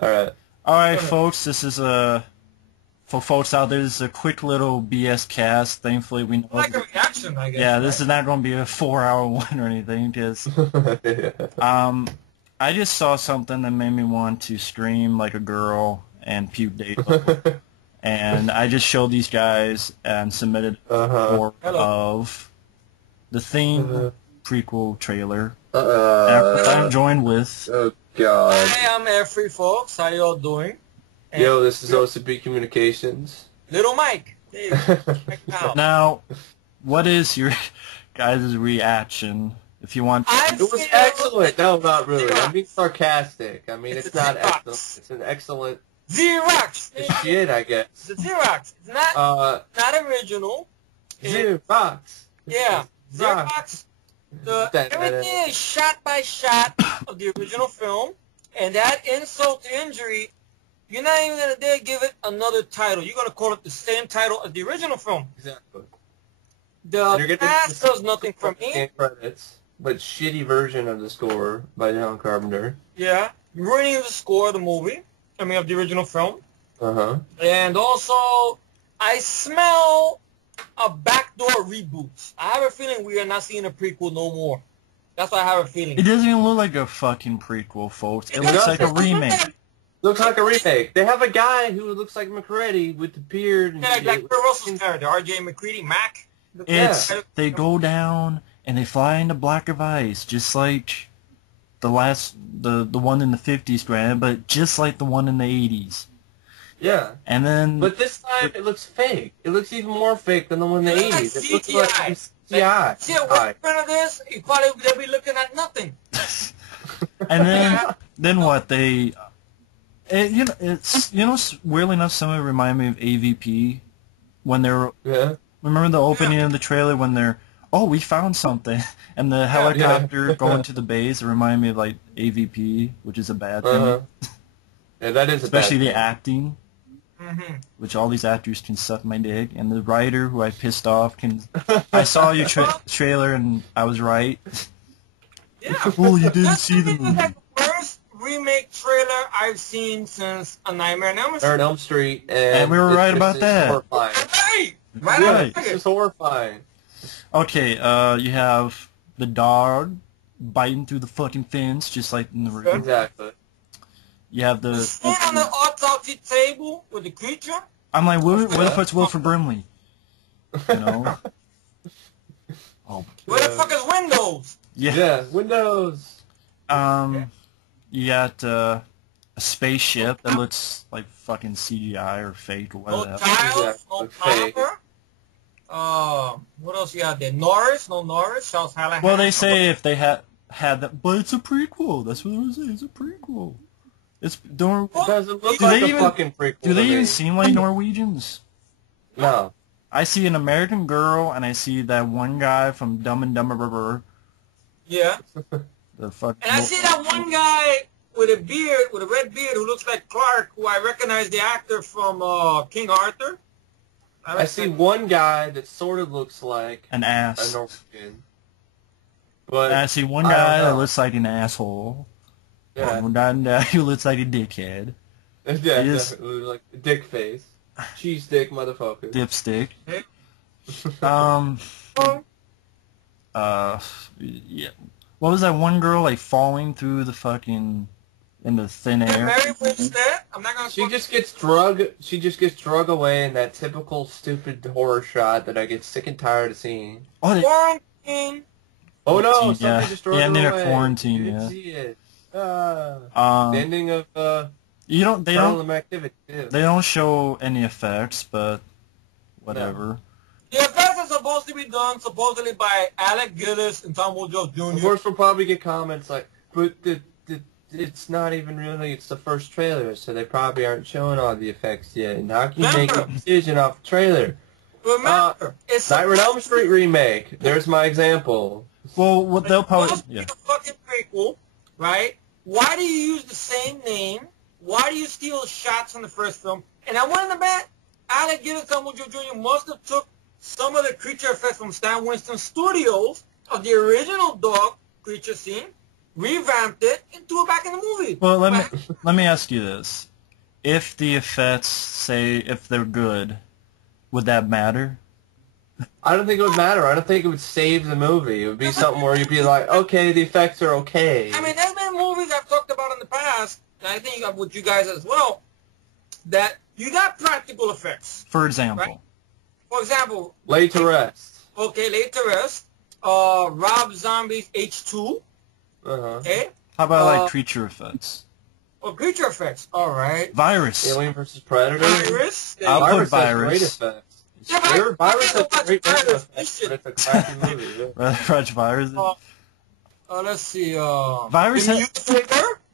All right. Alright, folks, this is for folks out there, this is a quick little BS cast. Thankfully, we know. Like a reaction, I guess. Yeah, right? this is not going to be a 4-hour one or anything, because I just saw something that made me want to scream like a girl and puke daily. And I just showed these guys and submitted a report of the theme prequel trailer. I'm joined with... Oh, God. Hey, I'm Every, folks. How y'all doing? And Yo, this is OCB Communications. Little Mike. Hey, Mike now. Now, what is your guys' reaction? If you want... It was excellent. No, not really. I'm being sarcastic. I mean, it's not excellent. It's an excellent... Xerox! shit, I guess. It's a Xerox. It's not original. Xerox. Yeah, Xerox. Everything is shot by shot of the original film, and that insult to injury, you're not even going to dare give it another title. You're going to call it the same title as the original film. Exactly. The cast does nothing for me. Credits, but shitty version of the score by John Carpenter. Yeah, ruining the score of the movie. I mean, of the original film. Uh-huh. And also, I smell a backdoor reboot. I have a feeling we are not seeing a prequel no more. That's what I have a feeling. It doesn't even look like a fucking prequel, folks. It looks like a remake. Looks like a remake. They have a guy who looks like McCready with the beard. And yeah, like Kurt Russell's character, R.J. McCready, Mac. They go down and they fly into block of ice, just like the one in the 50s, granted, but just like the one in the 80s. Yeah. And then... But this time it looks fake. It looks even more fake than the one in the 80s. It looks like CGI. See, what's in front of this? You probably they'll be looking at nothing. And then what? Weirdly enough, some of it remind me of AVP when they're... Yeah. Remember the opening of the trailer when they're, oh, we found something, and the helicopter going to the base? It reminded me of like AVP, which is a bad thing. Yeah, that is especially a bad the acting, which all these actors can suck my dick, and the writer who I pissed off can. I saw your trailer and I was right. Yeah. Oh, you didn't see the movie. Like the first remake trailer I've seen since A Nightmare on Elm Street. Or Elm Street, and we were right about that. Horrifying. Right. This is horrifying. Okay, you have the dog biting through the fucking fence, just like in the movie. Exactly. You have the... Sit on the autopsy table with the creature? I'm like, where the fuck's Wilford Brimley? You know? Oh. Where the fuck is Windows? Yeah, Windows. You got a spaceship that looks like fucking CGI or fake or whatever. No tiles, no power. What else you got there? Norris, no Norris. Charles Hallahan. Well, they say if they had that, but it's a prequel. That's what they say. It's a prequel. It doesn't look like a fucking prequel. Do they even seem like Norwegians? No. I see an American girl, and I see that one guy from Dumb and Dumber. Yeah. The fuck. And I see that one guy with a beard, with a red beard, who looks like Clark, who I recognize the actor from King Arthur. I see one guy that sort of looks like an ass. A Norwegian. But I see one guy that looks like an asshole. Yeah. One guy who looks like a dickhead. Yeah, definitely like a dick face. Cheese dick motherfucker. Dipstick. Yeah. What was that one girl like falling through the fucking in the thin air? Mary Winstead. I'm not gonna. She just gets drug away in that typical stupid horror shot that I get sick and tired of seeing. Quarantine. Oh no! Somebody just drug her away. Quarantine. You didn't see it. The ending of They don't activity. Too. They don't show any effects, but whatever. The effects are supposed to be done supposedly by Alec Gillis and Tom Woodruff Jr. Of course, we'll probably get comments like, but it's not even really, it's the first trailer, so they probably aren't showing all the effects yet. And how can you make a decision off the trailer? Remember, it's Nightmare on Elm Street remake. There's my example. Well, what they'll probably... Yeah. A fucking prequel, right? Why do you use the same name? Why do you steal shots from the first film? And I want to bet Alec Gillis and Tom Woodruff Jr. must have took some of the creature effects from Stan Winston Studios of the original dog creature scene, revamped it, and threw it back in the movie. Well, let me ask you this: if the effects, say, if they're good, would that matter? I don't think it would matter. I don't think it would save the movie. It would be something where you'd be like, okay, the effects are okay. I mean, there's been movies I've talked about in the past, and I think with you guys as well, that you got practical effects. For example. Right? For example. Laid to Rest. Okay, Laid to Rest. Rob Zombie's H2. Okay. How about like creature effects? Oh, creature effects. All right. Virus. Alien vs. Predator. Virus. I'll put Virus. Virus. Has great effects. Yeah, Virus has great effects, but it's a crappy movie. Yeah. Watch Virus. Let's see. Virus has...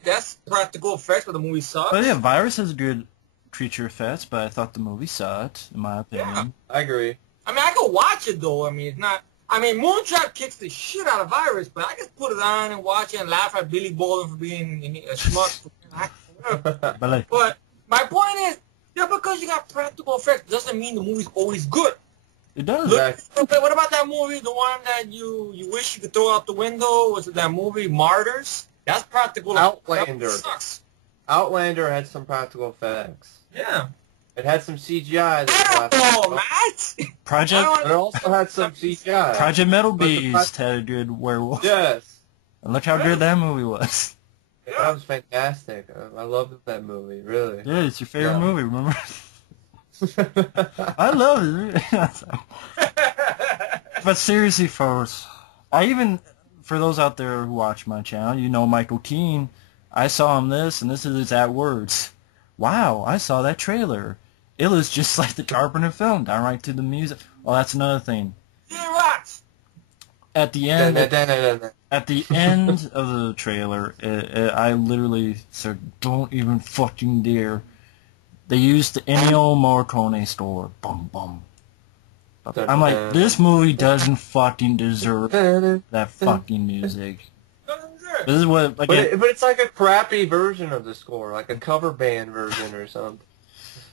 That's practical effects, but the movie sucks. Oh yeah, Virus has good creature effects, but I thought the movie sucked, in my opinion. Yeah. I agree. I mean, I could watch it, though. I mean, it's not... I mean, Moontrap kicks the shit out of Virus, but I just put it on and watch it and laugh at Billy Bowden for being a schmuck. But my point is, yeah, because you got practical effects doesn't mean the movie's always good. It does. What about that movie, the one that you wish you could throw out the window? Was it that movie, Martyrs? That's practical. Outlander. That sucks. Outlander had some practical effects. Yeah. It had some CGI. Matt! Project. It also had some CGI. Project Metal Beast had a good werewolf. Yes. And look how good that movie was. Yeah. That was fantastic. I loved that movie, really. Yeah, it's your favorite movie, remember? I love it. But seriously, folks, for those out there who watch my channel, you know Michael Keane. I saw him this, and this is his exact words. Wow, I saw that trailer. It was just like the Carpenter film, down right to the music. Oh, that's another thing. At the end, at the end of the trailer, I literally said, "Don't even fucking dare." They used the Ennio Morricone score. Bum bum. I'm like, this movie doesn't fucking deserve that fucking music. This is what, like, but it's like a crappy version of the score, like a cover band version or something.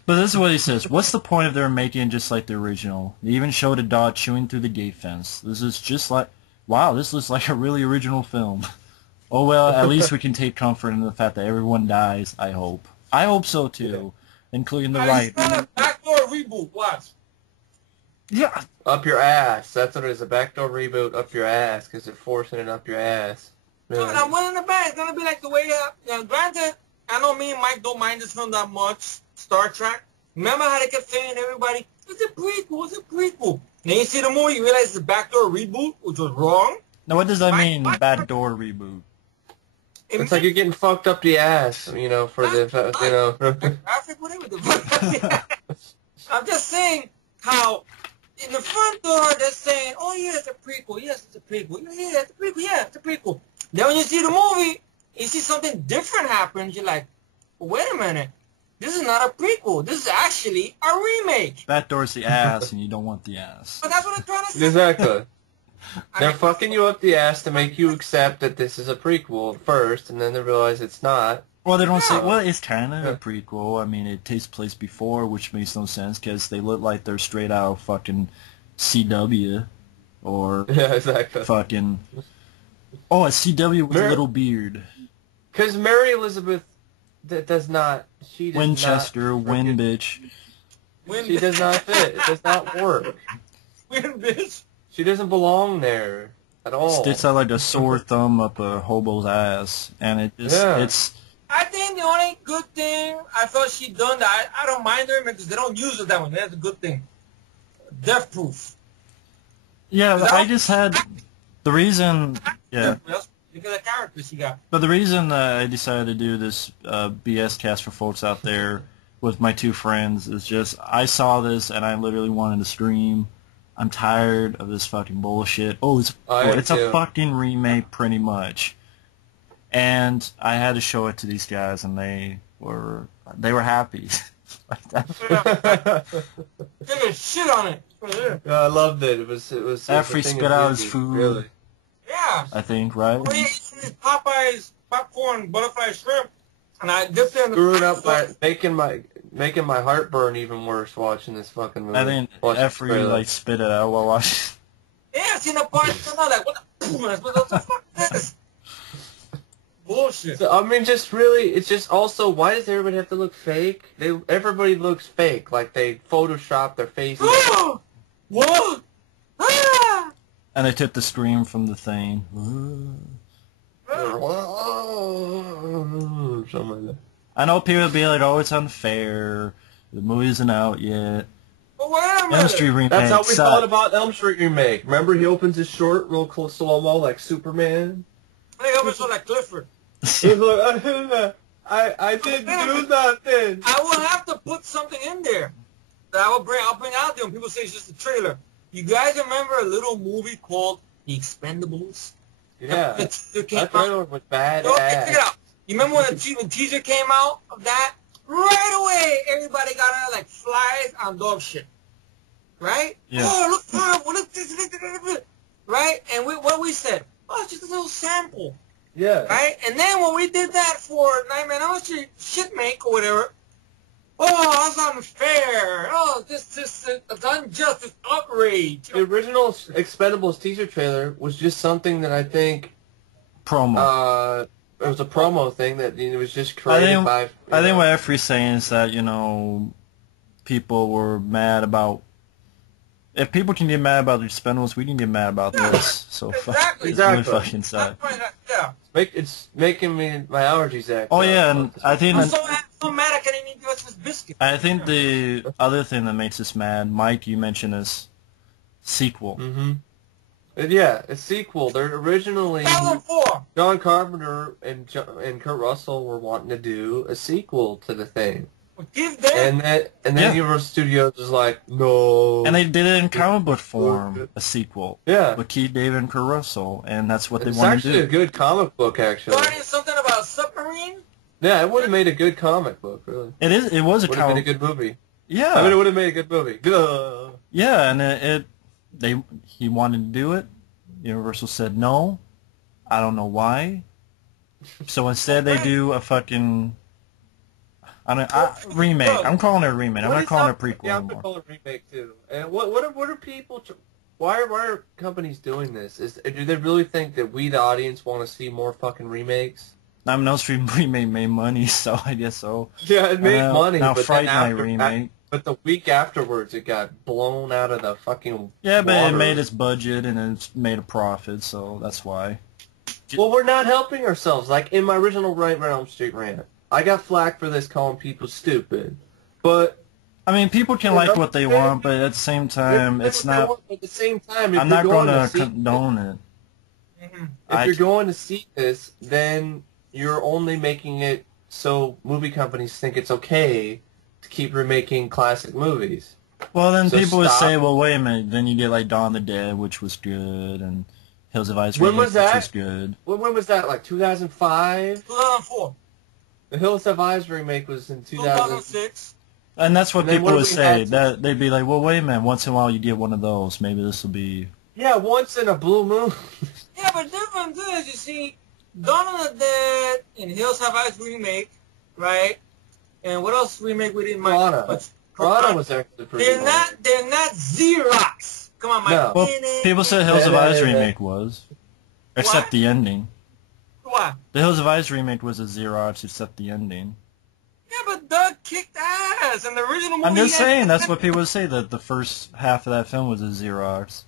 But this is what he says. What's the point of their making just like the original? They even showed a dog chewing through the gate fence. This is just like, wow, this looks like a really original film. Oh well, at least we can take comfort in the fact that everyone dies, I hope. I hope so too, including the right. Backdoor reboot, watch. Yeah. Up your ass. That's what it is, a backdoor reboot up your ass, because they're forcing it up your ass. Really. Dude, I'm winning the bet. It's going to be like the way, granted, I know me and Mike don't mind this film that much, Star Trek. Remember how they kept saying to everybody, it's a prequel, it's a prequel. Then you see the movie, you realize it's a backdoor reboot, which was wrong. Now what does that mean, backdoor reboot? It's like you're getting fucked up the ass, you know, for the, you know. I'm just saying how in the front door they're saying, oh yeah, it's a prequel, yes, it's a prequel, yeah, it's a prequel, yeah, it's a prequel. Then when you see the movie, you see something different happens, you're like, well, wait a minute, this is not a prequel, this is actually a remake. Backdoor's the ass, and you don't want the ass. But that's what I'm trying to say. Exactly. They're fucking you up the ass to make you accept that this is a prequel first, and then they realize it's not. Well, they don't say, well, it's kind of a prequel. I mean, it takes place before, which makes no sense, because they look like they're straight out of fucking CW, or fucking... Oh, a CW with a little beard. Because Mary Elizabeth does not... She does Winchester, not Win bitch. She does not fit. It does not work. Win bitch. She doesn't belong there at all. Sticks out like a sore thumb up a hobo's ass, and it just, it's... I think the only good thing I thought she'd done that, I don't mind her because they don't use it that one. That's a good thing. Death proof. Yeah, I just had... The reason... Yeah. Because of the character she got. But the reason I decided to do this BS cast for folks out there with my two friends is just, I saw this and I literally wanted to scream. I'm tired of this fucking bullshit. Oh, it's a fucking remake, pretty much. And I had to show it to these guys, and they were happy. Like that. Take a shit on it. I loved it. It was. After he spit out his food. Really. Yeah. I think, right? We ate these Popeyes popcorn butterfly shrimp, and I dipped it in the. Screwing up by making my heart burn even worse watching this fucking movie. I think after you like spit it out while watching. Yeah, I seen the part. I'm like, what the fuck is this? bullshit. So, I mean, just really, it's just also, why does everybody have to look fake? Everybody looks fake, like they Photoshop their faces. What? Ah! And they took the scream from the thing. Something like that. I know people would be like, oh, it's unfair. The movie isn't out yet. But wait a minute. Elm Street Remake. That's how we thought about Elm Street Remake. Remember, he opens his short real close slow-mo like Superman? They almost look like Clifford. He's like, I didn't do nothing. I will have to put something in there that I'll bring out there when people say it's just a trailer. You guys remember a little movie called The Expendables? Yeah. That trailer was bad. Check it out. You remember when the teaser came out of that? Right away, everybody got out like flies on dog shit. Right? Yeah. Oh, look horrible. Look this. Right? And what we said, oh, it's just a little sample. Yeah. Right? And then when we did that for Nightmare on Elm Street Shitmake or whatever, oh, that's unfair. Oh, this it's unjust. It's outrage. The original Expendables teaser trailer was just something that I think... Promo. It was a promo thing that it was just created by... I think what Effrey's saying is that, people were mad about... If people can get mad about the Expendables, we can get mad about this. So Exactly. It's really fucking sad. Yeah. It's making me... My allergies act. Oh, yeah, and I think... I'm so mad I can't even give us this biscuit. I think the other thing that makes us mad, Mike, you mentioned is sequel. Mm-hmm. Yeah, a sequel. They're originally... 2004. John Carpenter and Kurt Russell were wanting to do a sequel to the thing. Well, give them. And then Universal Studios was like, no. And they did it in comic book form, a sequel. Yeah. With Keith David and Kurt Russell, and that's what they It's wanted to do. actually a good comic book, actually. Learning something about submarine? Yeah, it would have made a good comic book, really. It was a Would have comic. been a good movie. Yeah. I mean, it would have made a good movie. Duh. Yeah, and he wanted to do it. Universal said no. I don't know why. So instead they do a fucking remake. I'm calling it a remake. I'm not calling it a prequel Yeah, I'm anymore. gonna call it a remake too. And what are people? Why are companies doing this? Do they really think that we, the audience, want to see more fucking remakes? I mean, Elm Street Remake made money, so I guess so. Yeah, it made money. Now but Fright then Night remake. But the week afterwards, it got blown out of the fucking Yeah, but water. it made its budget and it's made a profit, so that's why. Well, we're not helping ourselves. Like in my original Nightmare on Elm Street rant, I got flack for this, calling people stupid. But I mean, people can like what they want, but at the same time, it's not. At the same time, I'm not going to condone it. If you're going to see this, then you're only making it so movie companies think it's okay to keep remaking classic movies. Well, then So people would stop. say, well, wait a minute. Then you get like Dawn of the Dead, which was good, and Hills of Ice, When was that? which was good. When was that? Like 2005? 2004. The Hills of Ice remake was in 2006. And that's what And then people what would do we say. have That they'd be like, well, wait a minute. Once in a while, you get one of those. Maybe this will be. Yeah, once in a blue moon. Yeah, but the difference is, you see, Dawn of the Dead and Hills Have Eyes remake, right? And what else remake we didn't Piranha. Piranha was actually pretty They're good. not Xerox. Come on, Mike. No. Well, people said Hills of Ice remake was, except What? the ending. Why? The Hills of Ice remake was a Xerox, except the ending. Yeah, but Doug kicked ass in the original movie. I'm just saying, that's what people would say, that the first half of that film was a Xerox.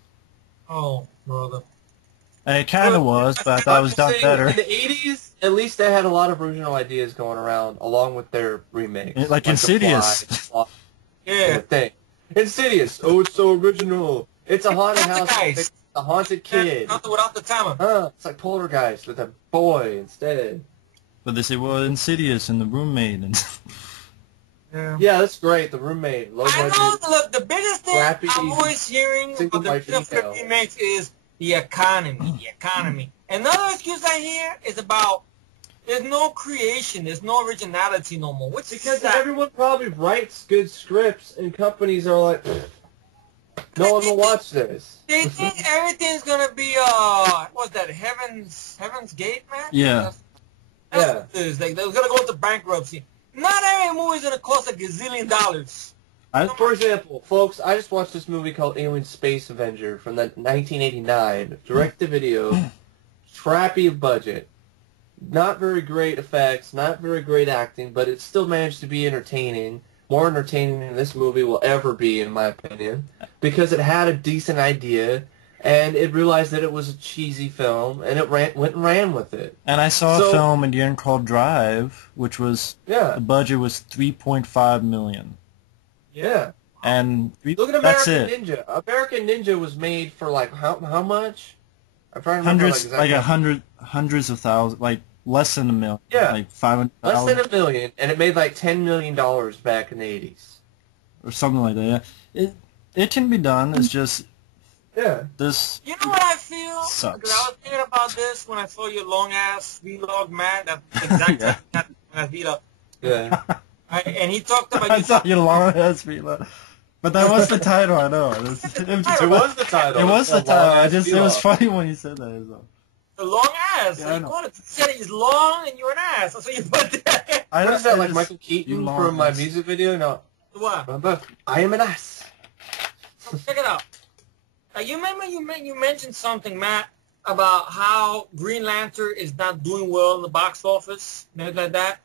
Oh, brother. And it kind of was, but I thought it was done better. In the 80s, at least they had a lot of original ideas going around, along with their remakes. Like Insidious. The Fly, Yeah. the thing. Insidious. Oh, it's so original. It's a haunted house. Poltergeist. It's a haunted kid. Nothing without the timer. It's like Poltergeist with a boy instead. But they say, well, Insidious and the roommate. And Yeah, that's great. The roommate. Low I budget. know. Look, the biggest thing Crappy, I'm always hearing single about the white film female. remakes is the economy. The economy. Another excuse I hear is about there's no creation, there's no originality no more. What's Because that? everyone probably writes good scripts, and companies are like, no one will watch this. They think everything's gonna be what's that? Heaven's Gate, man. Yeah. That's what it is. Like, they're gonna go into bankruptcy. Not every movie's gonna cost $1 gazillion. For example, folks, I just watched this movie called Alien Space Avenger from the 1989, direct-to-video, crappy budget. not very great effects, not very great acting, but it still managed to be entertaining. More entertaining than this movie will ever be, in my opinion, because it had a decent idea, and it realized that it was a cheesy film, and it went and ran with it. And I saw a film again called Drive, which was the budget was $3.5 million. Yeah. And look at American Ninja. American Ninja was made for like how much? I'm trying to remember hundreds of thousands, like less than $1 million. Yeah, like 500,000. Less than $1 million, and it made like $10 million back in the 80s, or something like that. Yeah. It can be done. It's just this. You know what I feel? Sucks. Because I was thinking about this when I saw your long ass vlog, Matt. That's exactly that vlog. Yeah. And he talked about. I saw your long ass vlog. But that was the title, I know. It was the title. It was the title. It was funny when you said that. The long ass. Yeah, so you said he's long and you're an ass. That's what you put there. What is that, like Michael Keaton from my music video? No. What? I am an ass. So check it out. You remember you mentioned something, Matt, about how Green Lantern is not doing well in the box office, maybe like that.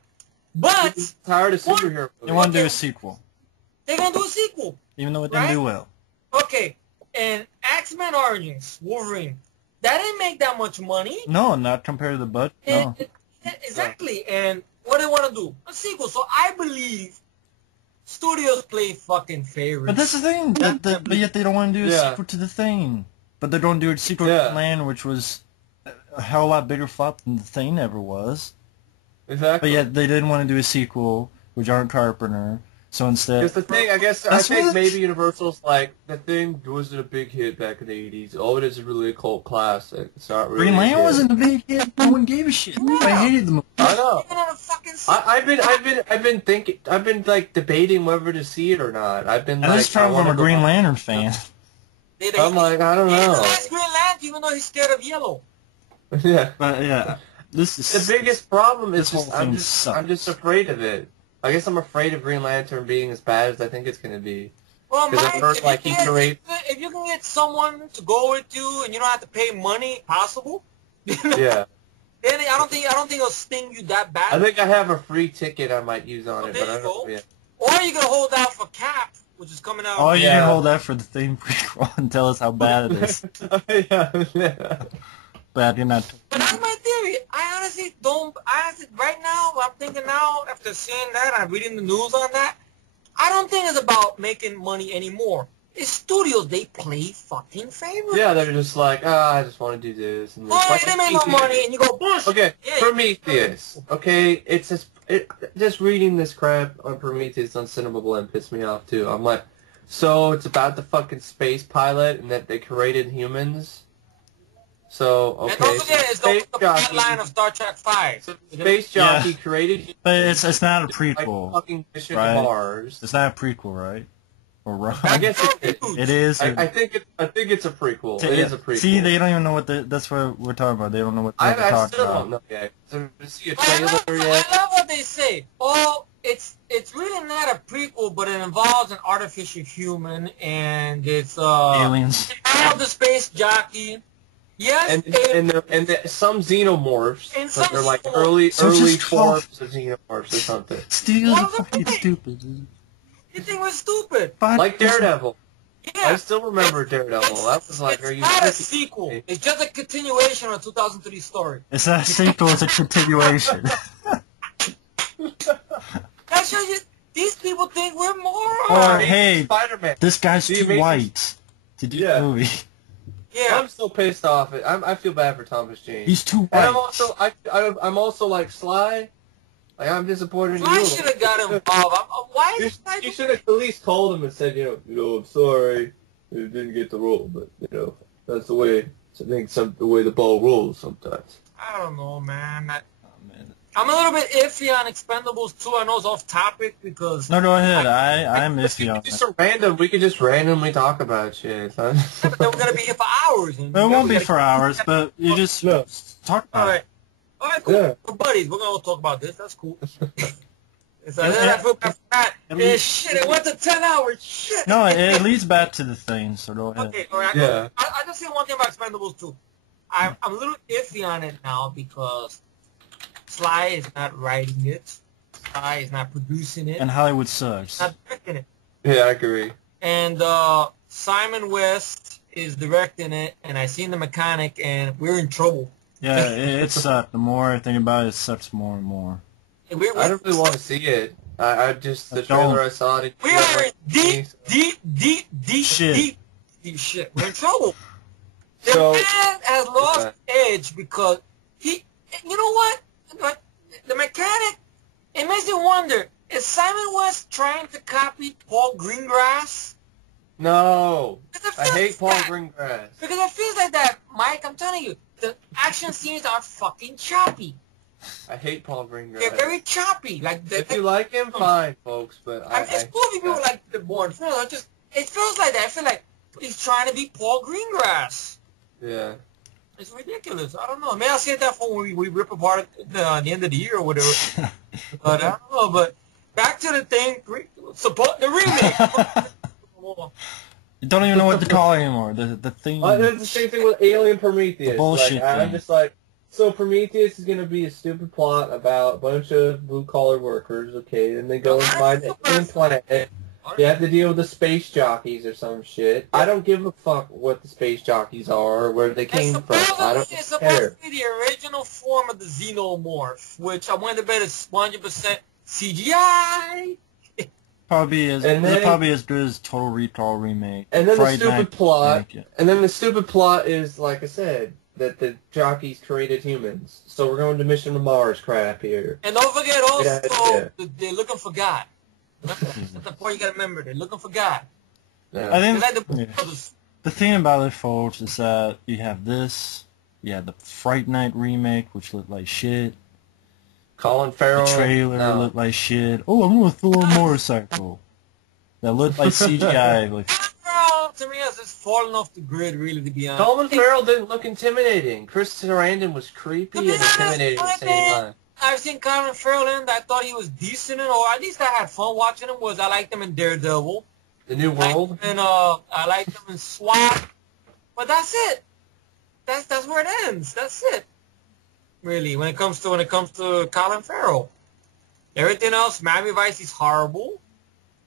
But he's tired of superhero. They want to do a sequel. They're gonna do a sequel. Even though it didn't do well. Okay, and X-Men Origins, Wolverine, that didn't make that much money. No, not compared to the budget. No. Exactly, and what do they want to do? A sequel. So I believe studios play fucking favorites. But that's the thing. But yet they don't want to do a sequel to The Thing. But they're going to do a sequel to Land, which was a hell of a lot bigger flop than The Thing ever was. Exactly. But yet they didn't want to do a sequel with John Carpenter. So instead, because The Thing, I think maybe Universal's like, The Thing wasn't a big hit back in the 80s. Oh, it is really a cult classic. It's not really. Green Lantern wasn't a big hit. No one gave a shit. I hated the movie. I know. I've been like debating whether to see it or not. I've been. This time I'm a Green Lantern fan. I'm like, I don't know. He's Green Lantern, even though he's scared of yellow. Yeah. But yeah, this is the biggest problem. Is I'm just afraid of it. I guess I'm afraid of Green Lantern being as bad as I think it's going to be. Well, Mike, if you can get someone to go with you and you don't have to pay money, possible. Yeah. Then I don't think it'll sting you that bad. I think I have a free ticket I might use on it, but I don't know yet. Or you can hold out for Cap, which is coming out. Oh, you can hold out for The Thing prequel and tell us how bad it is. Yeah. But you're not. But that's my theory. I honestly right now, I'm thinking now, after seeing that, I'm reading the news on that, I don't think it's about making money anymore. It's studios, they play fucking favorites. Yeah, they're just like, I just want to do this. And they make no money, and you go, bush. Okay, Prometheus. Okay, it's just reading this crap on Prometheus on Cinema Blend pissed me off, too. I'm like, so it's about the fucking space pilot and that they created humans? So, okay. And don't forget, it's the line of Star Trek 5. So Space Jockey created humans. But it's not a prequel, like fucking mission to Mars. It's not a prequel, right? Or wrong? I guess it is. I think it's a prequel. It is a prequel. See, they don't even know what that's what we're talking about. They don't know what they're talking about. I still don't know yet. So, see a trailer yet? I love what they say. Oh, it's really not a prequel, but it involves an artificial human, and it's aliens. The Space Jockey. Yes, and some xenomorphs, but they're like early forms of xenomorphs or something. Studios are fucking stupid. You think we're stupid? Like Daredevil. Yeah. I still remember Daredevil. That was like, it's not a sequel. It's just a continuation of a 2003 story. It's not a sequel. It's a continuation. That shows you. These people think we're morons. Or hey, Spider-Man. This guy's too white to do the movie. Yeah, I'm still pissed off. I feel bad for Thomas Jane. He's too white. And I'm also like Sly. Like I'm disappointed in you. Sly should have got involved. Why? You should have at least told him and said, I'm sorry, you didn't get the role, but that's the way. I think the way the ball rolls sometimes. I don't know, man. I'm a little bit iffy on Expendables 2. I know it's off topic because... No, go ahead. I'm iffy on it. We could just randomly talk about shit. Huh? Yeah, but then we're going to be here for hours. It won't be for hours, but you just talk about it. All right, cool. Yeah. We're buddies. We're going to talk about this. That's cool. I feel bad for that. Shit, it went to 10 hours. Shit. No, it leads back to The Thing, so go ahead. Okay, all right. I just say one thing about Expendables 2. I'm a little iffy on it now because... Sly is not writing it. Sly is not producing it. And Hollywood sucks. Not directing it. Yeah, I agree. And Simon West is directing it, and I seen The Mechanic, and we're in trouble. Yeah, it sucked. The more I think about it, it sucks more and more. I don't really want to see it. I just, the trailer I saw it. We are in deep shit. We're in trouble. The man has lost edge because he, you know what? The Mechanic, it makes you wonder, is Simon West trying to copy Paul Greengrass? No. I hate Paul Greengrass. Because it feels like that, Mike, I'm telling you. The action scenes are fucking choppy. I hate Paul Greengrass. They're very choppy. If you like him, fine, folks. But it's cool if people like the Bourne film. It feels like that. I feel like he's trying to be Paul Greengrass. Yeah. It's ridiculous. I don't know. Maybe I'll say that for when we rip apart at the end of the year or whatever. But I don't know. But back to the thing. Support the remake. You don't even know what to call it anymore. The thing. It's the same thing with Alien Prometheus. The bullshit thing. I'm just like, so Prometheus is going to be a stupid plot about a bunch of blue-collar workers, okay, and they go and find an alien planet. You have to deal with the space jockeys or some shit. I don't give a fuck what the space jockeys are or where they came from. I don't care. It's supposed to be the original form of the xenomorph, which I went to bet is 100% CGI. Probably as good as Total Recall remake. And then the stupid plot is, like I said, that the jockeys created humans. So we're going to Mission to Mars crap here. And don't forget also, they're looking for God. That's the point you got to remember. They're looking for God. Yeah. I think the thing about it, folks, is that you have this, you have the Fright Night remake, which looked like shit. Colin Farrell. The trailer looked like shit. Oh, I'm going to throw a motorcycle. That looked like CGI. Like, to me, it's falling off the grid, really, to be honest. Colin Farrell didn't look intimidating. Chris Sarandon was creepy and intimidating at the same time. I've seen Colin Farrell in. I thought he was decent, or at least I had fun watching him. I liked him in Daredevil. The New World. And I liked him in SWAT. But that's it. That's where it ends. That's it. Really, when it comes to Colin Farrell, everything else, Miami Vice is horrible.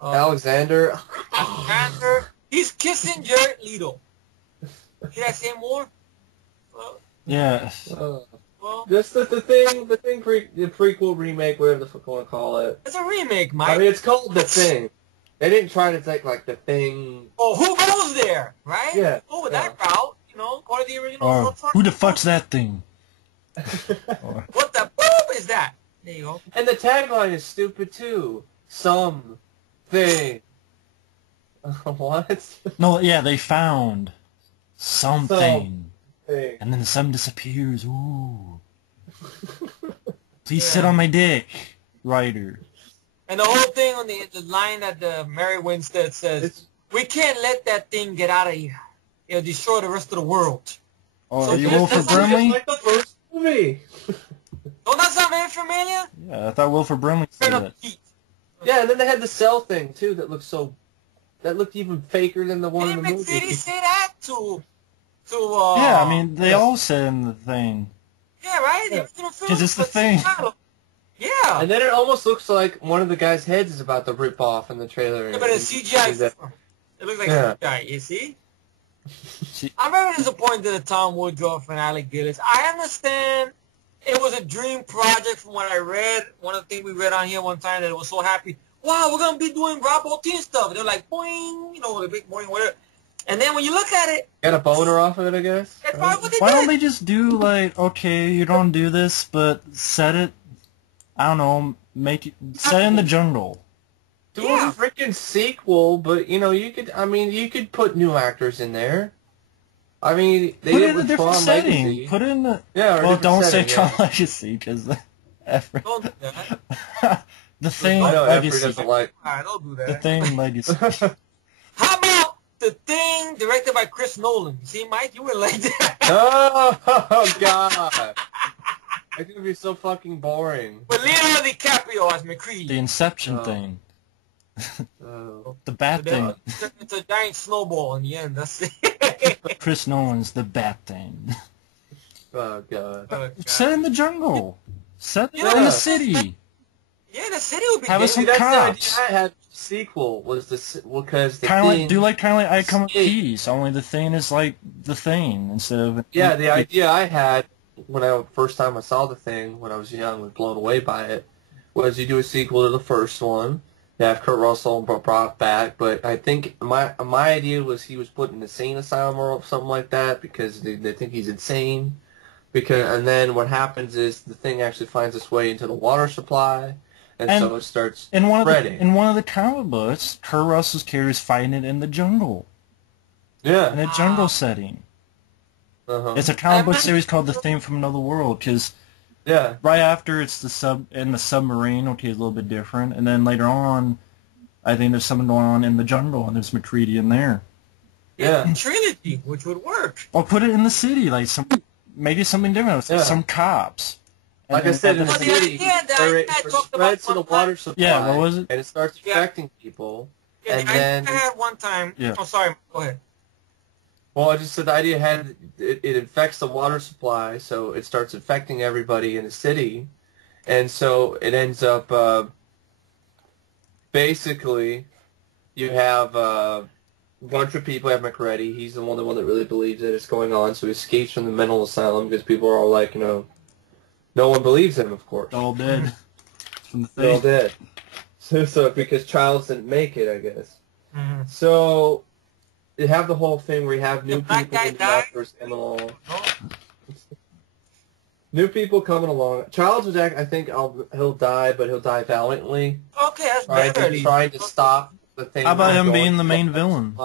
Alexander, he's kissing Jared Leto. Should I say more? yeah. Just the prequel remake, whatever the fuck you want to call it. It's a remake, Mike. I mean, it's called The Thing. They didn't try to take like The Thing. Oh, who goes there, right? Yeah. Go with that route, according to the original. Who the fuck's that thing? What the boop is that? There you go. And the tagline is stupid too. Something. What? No, yeah, they found something. And then some disappears. Ooh. Please sit on my dick, writer. And the whole thing on the line that Mary Winstead says, we can't let that thing get out of here. It'll destroy the rest of the world. Oh, so are you Wilford Brimley? Like the first movie. Don't that sound very familiar? Yeah, I thought Wilford Brimley said that. Yeah, and then they had the cell thing too that looked even faker than the one in the movie. Did he say that to yeah, I mean, they all said in the thing. Yeah, right? Because it's the thing. Yeah. And then it almost looks like one of the guys' heads is about to rip off in the trailer. Yeah, but it's CGI. It looks like CGI, you see? I'm very disappointed at Tom Woodruff and Alec Gillis. I understand it was a dream project from what I read. One of the things we read on here one time that it was so happy. Wow, we're going to be doing Rob Bottin stuff. They're like, boing, the big boing, whatever. And then when you look at it... Got a boner off of it, I guess? That's probably what they Why don't they just do, like, okay, you don't do this, but set it, I don't know, set it in the jungle. Do a freaking sequel, but, you could put new actors in there. I mean, they put did it in a with different Tron setting. Legacy. Put it in the... Yeah, well, don't say Tron Legacy, because... Don't do that. The Thing I know Legacy. doesn't like... Don't do that. The Thing Legacy. How about The Thing directed by Chris Nolan? See, Mike, you would like that. Oh, God. It's going to be so fucking boring. With Leonardo DiCaprio as McCree. The Inception thing. The Bat Thing. It's a giant snowball in the end. That's it. Chris Nolan's The Bat Thing. Oh, God. Set in the jungle. Set it in the city. Yeah, the city would be have us some that's cops. The idea I had. Sequel was because the kind thing of like I Come with Peace. Only the thing is like the thing instead of the idea I had when first time I saw the thing when I was young, was blown away by it. Was you do a sequel to the first one, you have Kurt Russell and brought back, but I think my idea was he was put in an insane asylum or something like that because they think he's insane. And then what happens is the thing actually finds its way into the water supply. And so it starts spreading. In one of the comic books, Kurt Russell's character is fighting it in the jungle. Yeah. In a jungle setting. It's a comic book series called The Thing from Another World, because right after it's in the submarine, okay, a little bit different, and then later on, I think there's something going on in the jungle, and there's McCready in there. Yeah. Trilogy, which would work. Or put it in the city, like maybe something different, some cops. Like I said, in the city, it spreads to the water supply. Yeah, what was it? And it starts affecting people. Yeah, and then I had one time. Yeah. Oh, sorry. Go ahead. Well, I just said the idea it infects the water supply, so it starts affecting everybody in the city, and so it ends up basically you have a bunch of people. You have McCready. He's the one that really believes that it's going on, so he escapes from the mental asylum because people are all like, no one believes him, of course. All dead. From the thing. They're all dead. So because Childs didn't make it, I guess. Mm-hmm. So you have the whole thing where you have new people in the doctors coming along. New people coming along. Childs was, I think, he'll die, but he'll die valiantly. Okay, that's better. Trying to stop the thing. How about him being the main villain?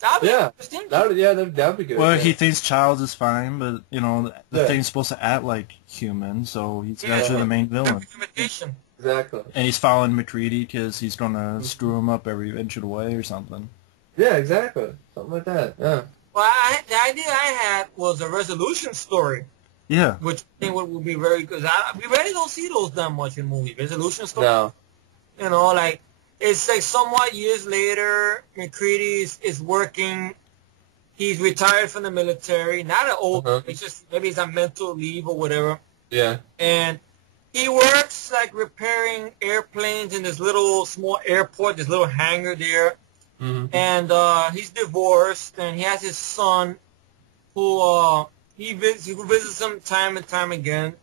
That'd be interesting. That'd be good. Well, he thinks Childs is fine, but the thing's supposed to act like human, so he's actually the main villain. Exactly. And he's following McCready because he's gonna screw him up every inch of the way or something. Yeah, exactly. Something like that. Yeah. Well, the idea I had was a resolution story. Yeah. Which I think would be very good. We really don't see those that much in movies. Resolution story. No. Like. It's like somewhat years later, McCready is working. He's retired from the military. Not an old, it's just maybe he's on mental leave or whatever. Yeah. And he works like repairing airplanes in this little small airport, this little hangar there. Mm-hmm. And he's divorced, and he has his son, who he visits him time and time again.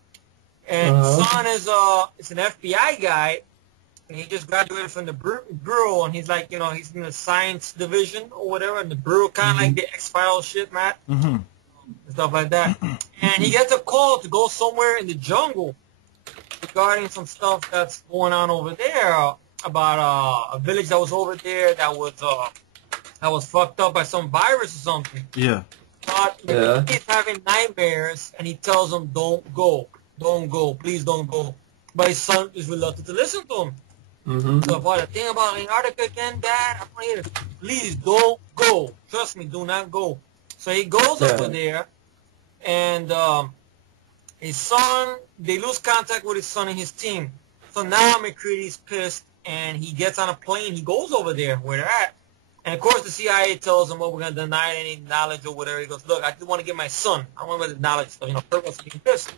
And son is an FBI guy. And he just graduated from the Bureau, and he's like, he's in the science division or whatever, and the Bureau kind of like the X-Files shit, Matt, and stuff like that. And he gets a call to go somewhere in the jungle regarding some stuff that's going on over there about a village that was over there that was fucked up by some virus or something. Yeah. But he's having nightmares, and he tells him, don't go, please don't go. But his son is reluctant to listen to him. Mm-hmm. So the thing about Antarctica again, Dad, I'm here. Please don't go. Trust me, do not go. So he goes over there, and his son, they lose contact with his son and his team. So now McCready's pissed, and he gets on a plane. He goes over there where they're at. And, of course, the CIA tells him, we're going to deny any knowledge or whatever. He goes, look, I just want to get my son. I want to get the knowledge. So, Kurt was being pissed.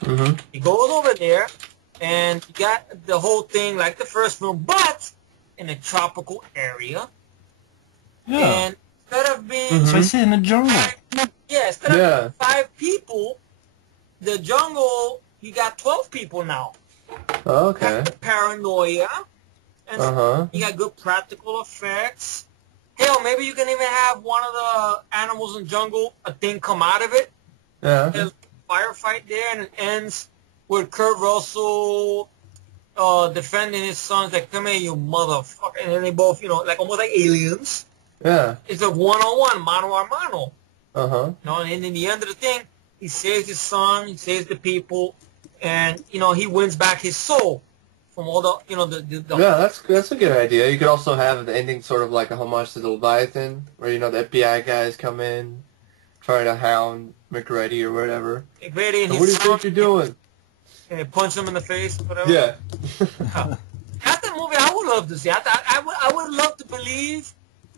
Mm-hmm. He goes over there. And you got the whole thing like the first film, but in a tropical area. Yeah. And instead of being... So I say in the jungle. Instead of 5 people, the jungle, you got 12 people now. Okay. Got the paranoia. And you got good practical effects. Hell, maybe you can even have one of the animals in the jungle, a thing come out of it. Yeah. There's a firefight there, and it ends... with Kurt Russell defending his sons, like, come here, you motherfucker. And then they both, like almost like aliens. Yeah. It's a one-on-one, mano-a-mano. Uh-huh. And in the end of the thing, he saves his son, he saves the people, and, he wins back his soul from all the, Yeah, that's a good idea. You could also have the ending sort of like a homage to the Leviathan, where, the FBI guys come in, try to hound McCready or whatever. McCready and what do you think you're doing? And they punch him in the face, whatever. Yeah. That's the movie I would love to see. I would love to believe.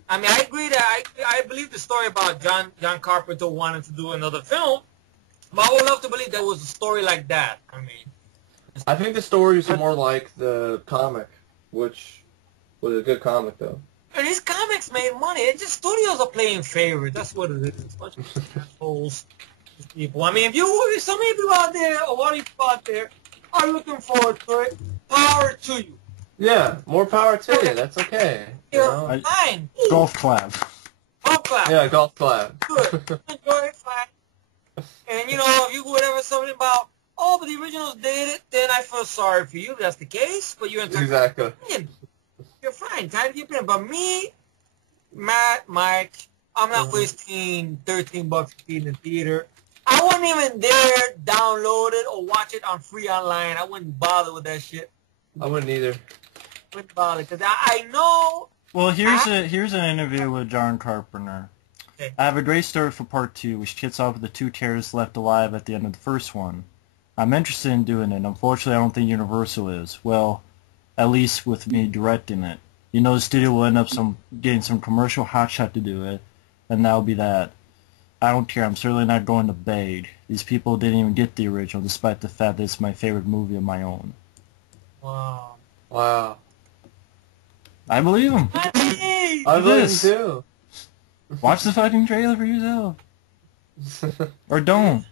I mean, I agree that I believe the story about John Carpenter wanting to do another film, but I would love to believe there was a story like that. I mean, I think the stories are more like the comic, which was a good comic though. And these comics made money. It's just studios are playing favorites. That's what it is. A bunch of assholes, people. I mean, if so many people out there, or a lot of people out there, are looking forward to it, power to you. Yeah, more power to you. That's okay. You know? Fine. Golf clap. Golf clap. Yeah, golf clap. Good. Enjoy it, fine. And, you know, if you whatever something about, oh, but the original's dated, then I feel sorry for you if that's the case, but you're entitled Exactly. to your opinion. You're fine. Entitled to your opinion. But me, Matt, Mike, I'm not wasting $13 to see in the theater. I wouldn't even dare download it or watch it on free online. I wouldn't bother with that shit. I wouldn't either. Wouldn't bother because I know. Well, here's an interview with John Carpenter. Okay. I have a great story for part 2, which kicks off with the 2 terrorists left alive at the end of the first one. I'm interested in doing it. Unfortunately, I don't think Universal is. Well, at least with me directing it. You know, the studio will end up getting some commercial hotshot to do it, and that'll be that. I don't care. I'm certainly not going to beg. These people didn't even get the original, despite the fact that it's my favorite movie of my own. Wow. Wow. I believe him. I believe him too. Watch the fucking trailer for yourself. Or don't.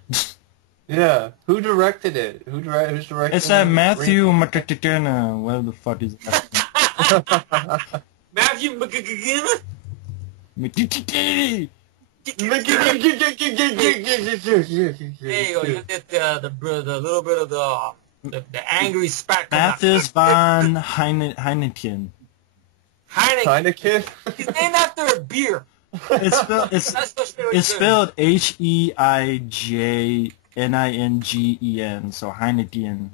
Yeah. Who directed it? Who's directing It's that it? Matthew McConaughey. Whatever the fuck is that? Matthew McConaughey. McConaughey. There you go. You get the little bit of the angry spat. Mathis von Heineken. Heineken? He's named after a beer. It's spelled H-E-I-J-N-I-N-G-E-N, so Heineken.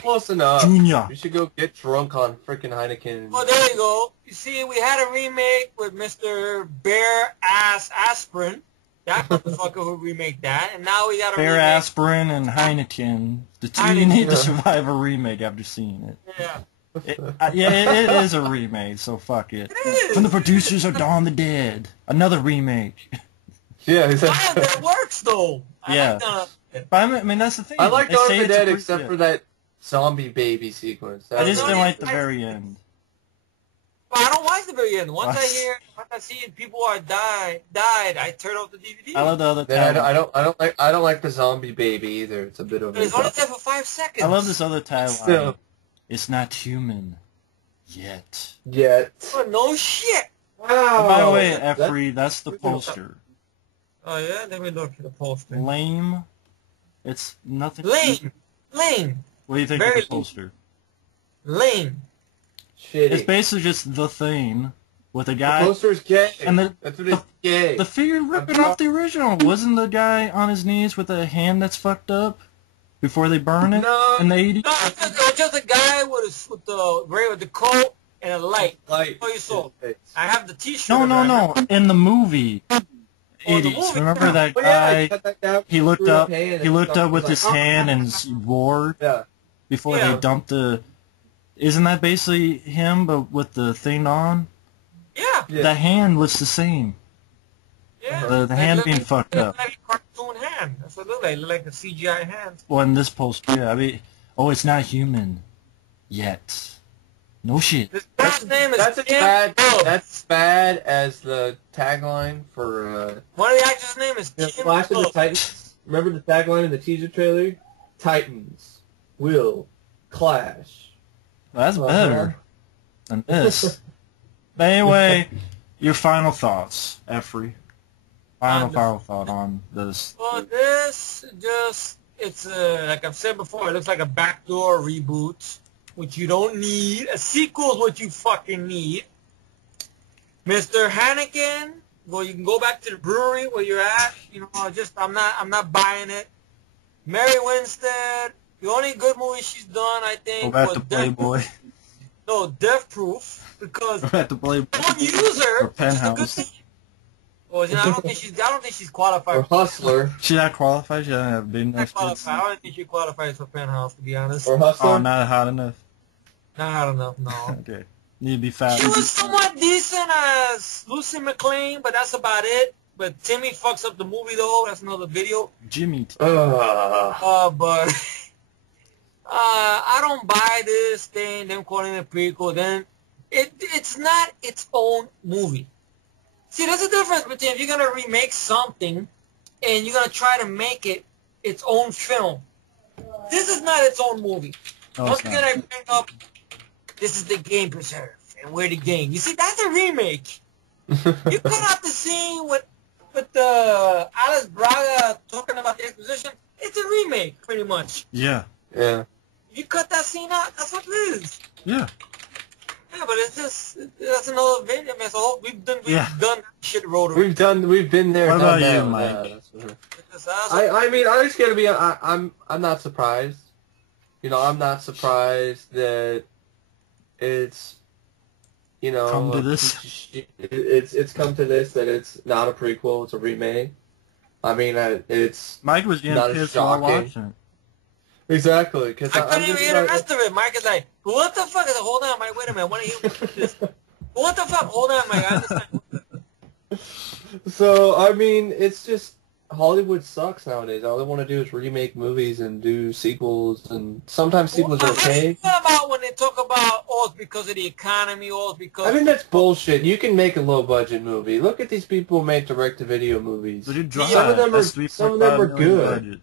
Close enough. Junior. You should go get drunk on freaking Heineken. Well, there you go. You see, we had a remake with Mr. Bear Ass Aspirin. That motherfucker who remake that, and now we got a Bear remake. Aspirin and Heineken. The two you need to survive a remake after seeing it. Yeah. It is a remake, so fuck it. From the producers of Dawn of the Dead. Another remake. Yeah, That works, though. Yeah. But I mean, that's the thing. I like Dawn of the Dead it's except for that zombie baby sequence. I just didn't like the very end. Well, I don't watch the very end. Once I see people are died, I turn off the DVD. I love the other Yeah, tagline. I don't like the zombie baby either. It's a bit of. It's only there for 5 seconds. I love this other tagline. Still. It's not human yet. Oh, no shit. Wow. By the way, Efrey, that's the poster. Oh yeah, let me look at the poster. Lame. It's nothing. Lame. What do you think Very of the poster? Lame. Shitty. It's basically just the thing with a guy. The poster's gay. And That's what it's gay. The figure ripping off the original. Wasn't the guy on his knees with a hand that's fucked up before they burn it in the 80s? No, it's just a guy with the coat and a light. Oh, you saw. I have the T-shirt. No. In the movie. The 80s. movie. Remember that guy? He looked up with his hand and roared before they dumped the. Isn't that basically him, but with the thing on? Yeah. The hand looks the same. Yeah. The hand being fucked up. Like a cartoon hand. That's what it looks like. It looks like a CGI hand. Well, in this poster, yeah. I mean, it's not human yet. No shit. This guy's name is That's bad as the tagline for. One of the actors' name is Tim Flash of the Titans. Remember the tagline in the teaser trailer? Titans will clash. Well, that's better than this. But anyway, your final thoughts, Efrey. Final thought on this. Well, this it's like I've said before, it looks like a backdoor reboot, which you don't need. A sequel is what you fucking need. Mr. Hannigan, well, you can go back to the brewery where you're at. You know, I'm not buying it. Mary Winstead, the only good movie she's done, I think, Go back was to Playboy. No, Death Proof, because Go back to Playboy. don't use her. Or Penthouse. Well, I don't think she's qualified. Or Hustler. She's not qualified. She doesn't have big enough kids. I don't think she qualifies for Penthouse, to be honest. Or Hustler. Oh, not hot enough. Not hot enough, no. Okay. Need to be fat. She was somewhat decent as Lucy McLean, but that's about it. But Timmy fucks up the movie, though. That's another video. Jimmy. But I don't buy this thing, them calling it prequel, then it's not its own movie. See, there's a difference between if you're going to remake something and you're going to try to make it its own film. This is not its own movie. Once again, I bring up, this is the game preserve, and we're the game. You see, that's a remake. You cut out the scene with Alice Braga talking about the exposition. It's a remake, pretty much. Yeah. Yeah. You cut that scene out, that's what it is. Yeah. Yeah, but it's just, that's another video, man. So we've done that shit rotary. We've been there. What about you, Mike? I mean, I'm just gonna be. I'm not surprised. You know, I'm not surprised that it's. You know, come to this. It's come to this, that it's not a prequel. It's a remake. I mean, it's. Mike was getting pissed while watching. Exactly, because I couldn't even hear the rest of it. Mike is like, "What the fuck?" I said, "Hold on, Mike. Wait a minute. I want to hear this." What the fuck? Hold on, Mike. I understand. So I mean, it's just Hollywood sucks nowadays. All they want to do is remake movies and do sequels, and sometimes sequels are okay. How do you feel about when they talk about it's because of the economy, it's because? I mean, that's bullshit. You can make a low budget movie. Look at these people who make direct to video movies. Some of them are good.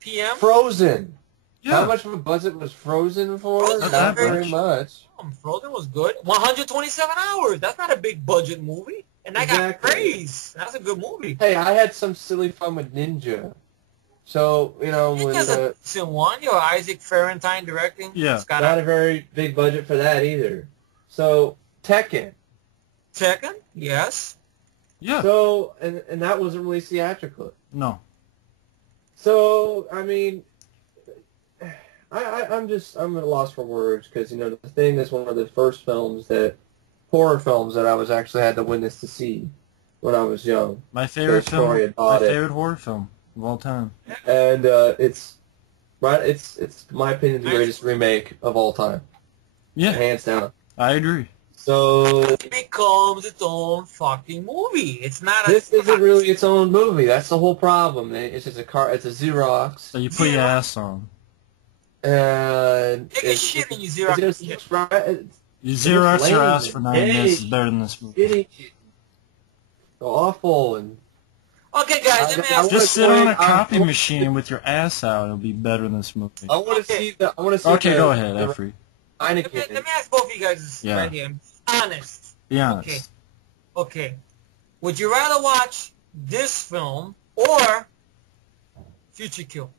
PM. Frozen. Yeah. How much of a budget was Frozen for? Frozen Not very much. Frozen was good. 127 hours. That's not a big budget movie. And that got praise. That's a good movie. Hey, I had some silly fun with Ninja. So, you know, Ninja's a decent one. You know, Isaac Ferentine directing. Yeah. Not a very big budget for that either. So, Tekken. Tekken? Yes. Yeah. So, and that wasn't released theatrically. No. So, I mean, I'm at a loss for words because, you know, The Thing is one of the first horror films that I was actually had the witness to see when I was young. My favorite horror film of all time. And it's my opinion the greatest remake of all time. Yeah. Hands down. I agree. So it becomes its own fucking movie. It's not. This isn't really its own movie. That's the whole problem. It's just it's a Xerox. So you put your ass on. And take a shit and you Xerox. You Xerox your ass for 9 minutes is better than this movie. Awful and. Okay, guys, let me ask. Just sit on a copy machine with your ass out. It'll be better than this movie. I want to see. Okay, go ahead, Effrey. Let me ask both of you guys right here. Honest. Be honest. Okay. Would you rather watch this film or Future Kill?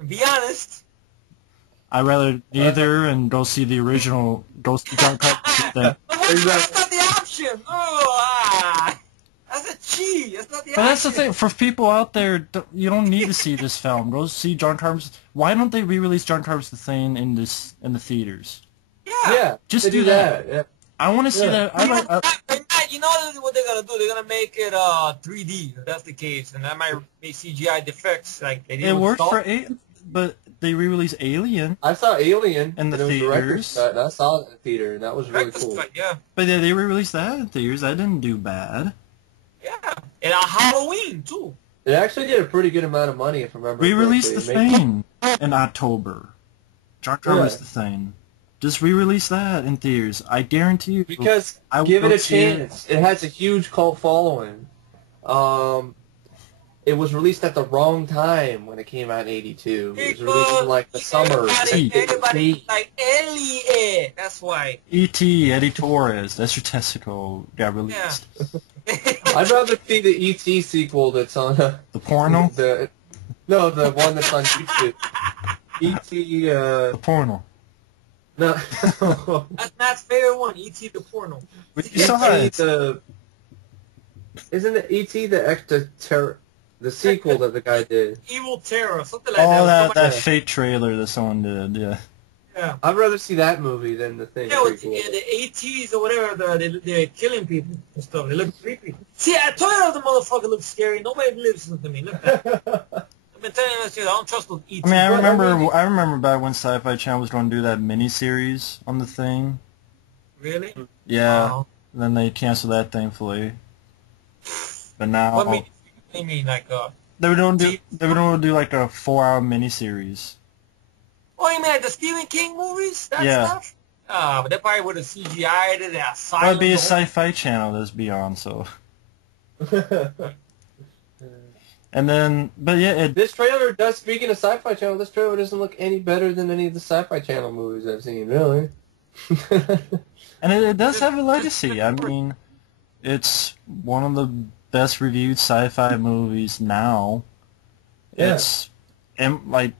And be honest. I'd rather neither and go see the original. Go see John Carpenter. That's not the option. That's a cheat. That's not the option. But that's the thing. For people out there, you don't need to see this film. Go see John Carpenter's. Why don't they re-release John Carpenter's The Thing in the theaters? Yeah. Just do that. Yeah. I want to see that. You know what they're gonna do? They're gonna make it 3D. If that's the case, and that might make CGI defects. Like they didn't. It worked for but they re-released Alien. I saw Alien in the theaters. And I saw it in the theater, and that was really cool. Yeah. But they re-released that in theaters. That didn't do bad. Yeah, and Halloween too. It actually did a pretty good amount of money, if I remember. Re-released The Thing in October. John Carpenter's The Thing. Just re-release that in theaters. I guarantee you. Because give it a chance. It has a huge cult following. It was released at the wrong time when it came out in '82. It was released in like the summer. Everybody like Elliot. That's why. E.T. Eddie Torres. That's your testicle got released. Yeah. I'd rather see the E.T. sequel that's on the porno. The one that's on YouTube. E.T. The porno. No. That's Matt's favorite one. E.T. the porno. But you saw it. Isn't it E.T. the sequel that the guy did? Evil Terror, something like that. Oh, that fake trailer that someone did. Yeah. Yeah. I'd rather see that movie than the Thing. Yeah, with the ATs or whatever, they're killing people and stuff. They look creepy. See, I told you the motherfucker looks scary. Nobody listens to me. Look at that. I've been telling you this shit. I don't trust those ETs. I mean, I remember back when Sci-Fi Channel was going to do that miniseries on the Thing. Really? Yeah. Wow. Then they canceled that, thankfully. But now. What you mean, like they were going to do like a 4-hour miniseries Oh, you mean like the Stephen King movies? That stuff? But they probably would have CGI'd it. That would be a sci-fi channel that's beyond, so. And then, but yeah, this trailer does, speaking of Sci-Fi Channel, this trailer doesn't look any better than any of the Sci-Fi Channel movies I've seen, really. And it does have a legacy. I mean, it's one of the best reviewed sci-fi movies now. Yeah. It's, and like,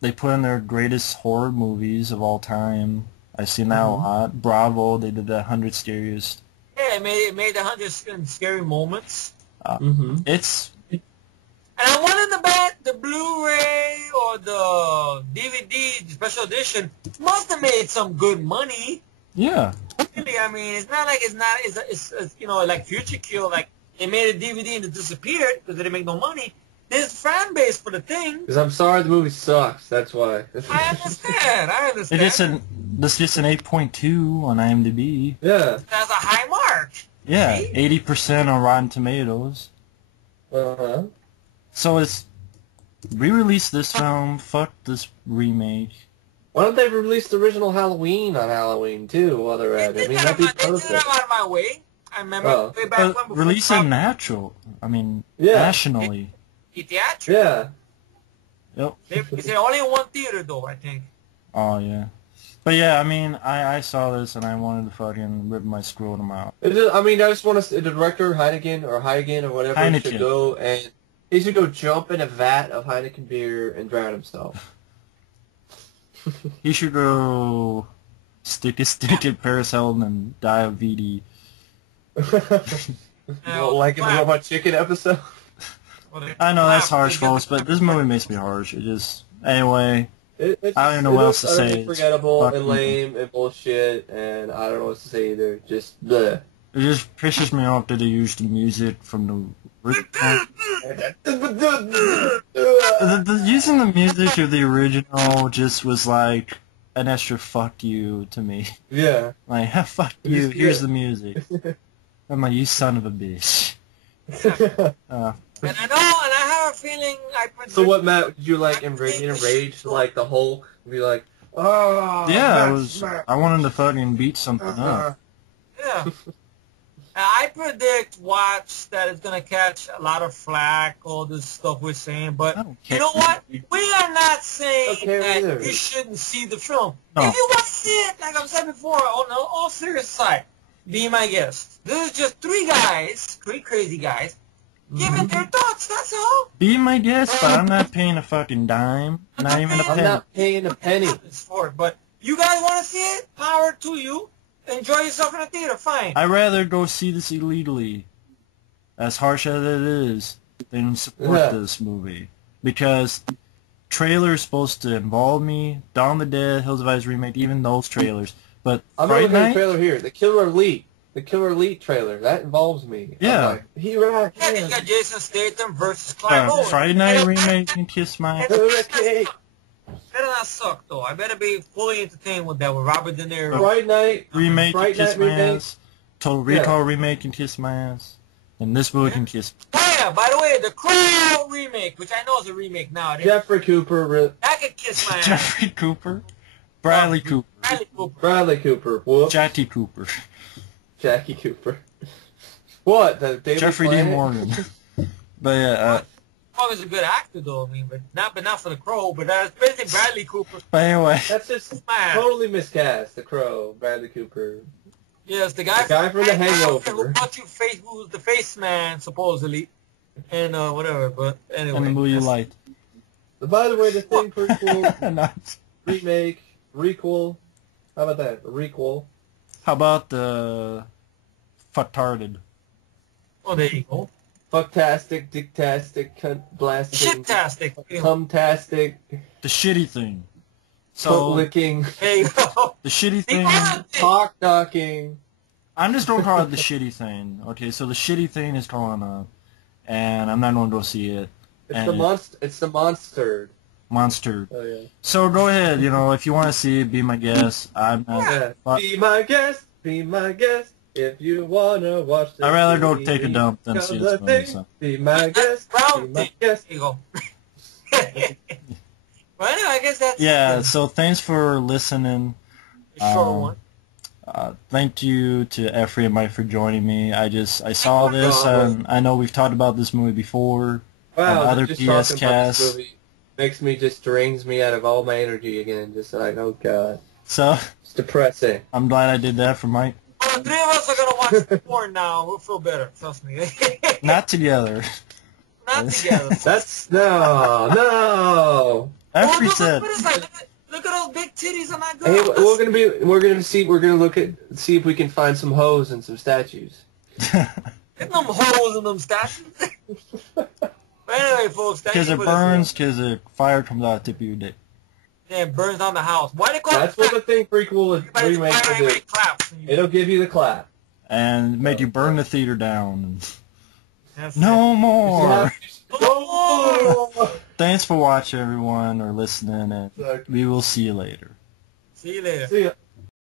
they put in their greatest horror movies of all time. I've seen that a lot. Bravo, they did the 100 Scariest. Yeah, it made the 100 Scary Moments. It's... And I wanted to bet the Blu-ray or the DVD, the special edition, must have made some good money. Yeah. Really, I mean, it's not like it's you know, like Future Kill, like they made a DVD and it disappeared because they didn't make no money. There's fan base for the thing. Because I'm sorry, the movie sucks. That's why. I understand. This gets an 8.2 on IMDb. Yeah. That's a high mark. Yeah, See? 80% on Rotten Tomatoes. Uh-huh. So it's re-release this film, fuck this remake. Why don't they release the original Halloween on Halloween, too, while they're at it? I mean, that'd be perfect. They did it out of my way. I remember way back when. Release it nationally. Theatrical. Yeah. Yep. It's only in one theater, though, I think. Oh, yeah. But yeah, I mean, I saw this and I wanted to fucking rip my scrotum out. I just want to, the director, Heineken or whatever, should go and he should go jump in a vat of Heineken beer and drown himself. He should go stick in Paris Hilton and die of VD. Like in the Robot Chicken episode? I know that's harsh, folks, but this movie makes me harsh. It just... Anyway... I don't even know what else to say. It's forgettable and lame and bullshit, and I don't know what to say either. Just bleh. It just pisses me off that they used the music from the using the music of the original just was like an extra fuck you to me. Yeah. Like, fuck you, here's the music. I'm like, you son of a bitch. And I know, and I have a feeling So what, Matt, did you like enraged like the Hulk? Be like, oh. Yeah, I wanted to fucking beat something up. Yeah. I predict, watch, that it's going to catch a lot of flack, all this stuff we're saying, but you know what? We are not saying that you shouldn't see the film. No. If you want to see it, like I've said before, on all serious side, be my guest. This is just three crazy guys, giving their thoughts, that's all. Be my guest, but I'm not paying a fucking dime. Not even a penny. I'm not paying a penny. For it, but you guys want to see it? Power to you. Enjoy yourself in a theater, fine. I'd rather go see this illegally, as harsh as it is, than support this movie. Because trailers supposed to involve me, Dawn of the Dead, Hills of Ice remake, even those trailers. But I'm looking at the trailer here, the Killer Elite trailer, that involves me. Yeah. I'm like, you got Jason Statham versus Clive Owen. Friday Night remake and Kiss My Ass. Better not suck, though. I better be fully entertained with that, with Robert De Niro. Fright Night remake and Kiss My Ass. Total Recall remake and Kiss My Ass. And this movie can kiss. Oh, yeah, by the way, the Crow remake, which I know is a remake now. Jeffrey Cooper. That could kiss my ass. Jeffrey Cooper? Bradley Cooper. Bradley Cooper. Whoop. Jackie Cooper. Jackie Cooper. What? The Daily Jeffrey Planet? D. Morgan. But yeah, He's a good actor, though. I mean, but not for the Crow. But that's basically Bradley Cooper. But anyway, that's just totally miscast. The Crow, Bradley Cooper. Yes, the guy from The Hangover. Who brought you who's the Face Man, supposedly, and whatever. But anyway, and the movie you liked. By the way, the Thing prequel, remake, requel. How about that? A requel. How about the Fucktarded? Oh, there you go. Fucktastic, dicktastic, cunt blasting, shittastic, cumtastic. The shitty thing. So licking. There you go. The shitty thing. Talk knocking. I'm just going to call it the shitty thing. Okay, so the shitty thing is calling up, and I'm not going to go see it. It's the monster. It's the monster. Monster. Oh yeah. So go ahead. You know, if you want to see it, be my guest. I'm not. Yeah. Be my guest. Be my guest. If you wanna watch the I'd rather go take a dump than see this movie. So. Be my guest. Be my guest. There you go. Well, anyway, I guess that's... Yeah, so thanks for listening. A short one. Thank you to Effie and Mike for joining me. I saw this, and I know we've talked about this movie before. Wow, other just PS talking about this casts. movie makes me just drains me out of all my energy again. Just like, oh god, So it's depressing. I'm glad I did that for Mike. Well, the three of us are gonna watch porn now. We'll feel better. Trust me. Not together. Not together. That's no. Effie said. Look at those big titties on that Hey, girl. we're gonna see if we can find some hoes and some statues. Get them holes in them statues. But anyway, folks, thank you Because for it burns, because the fire comes out the tip of your dick. Yeah, it burns down the house. Why they call That's it what the thing prequel and remake will do. claps. It'll give you the clap. And make you burn the theater down. That's No more! No more! Thanks for watching, everyone, or listening, and we will see you later. See you later. See ya.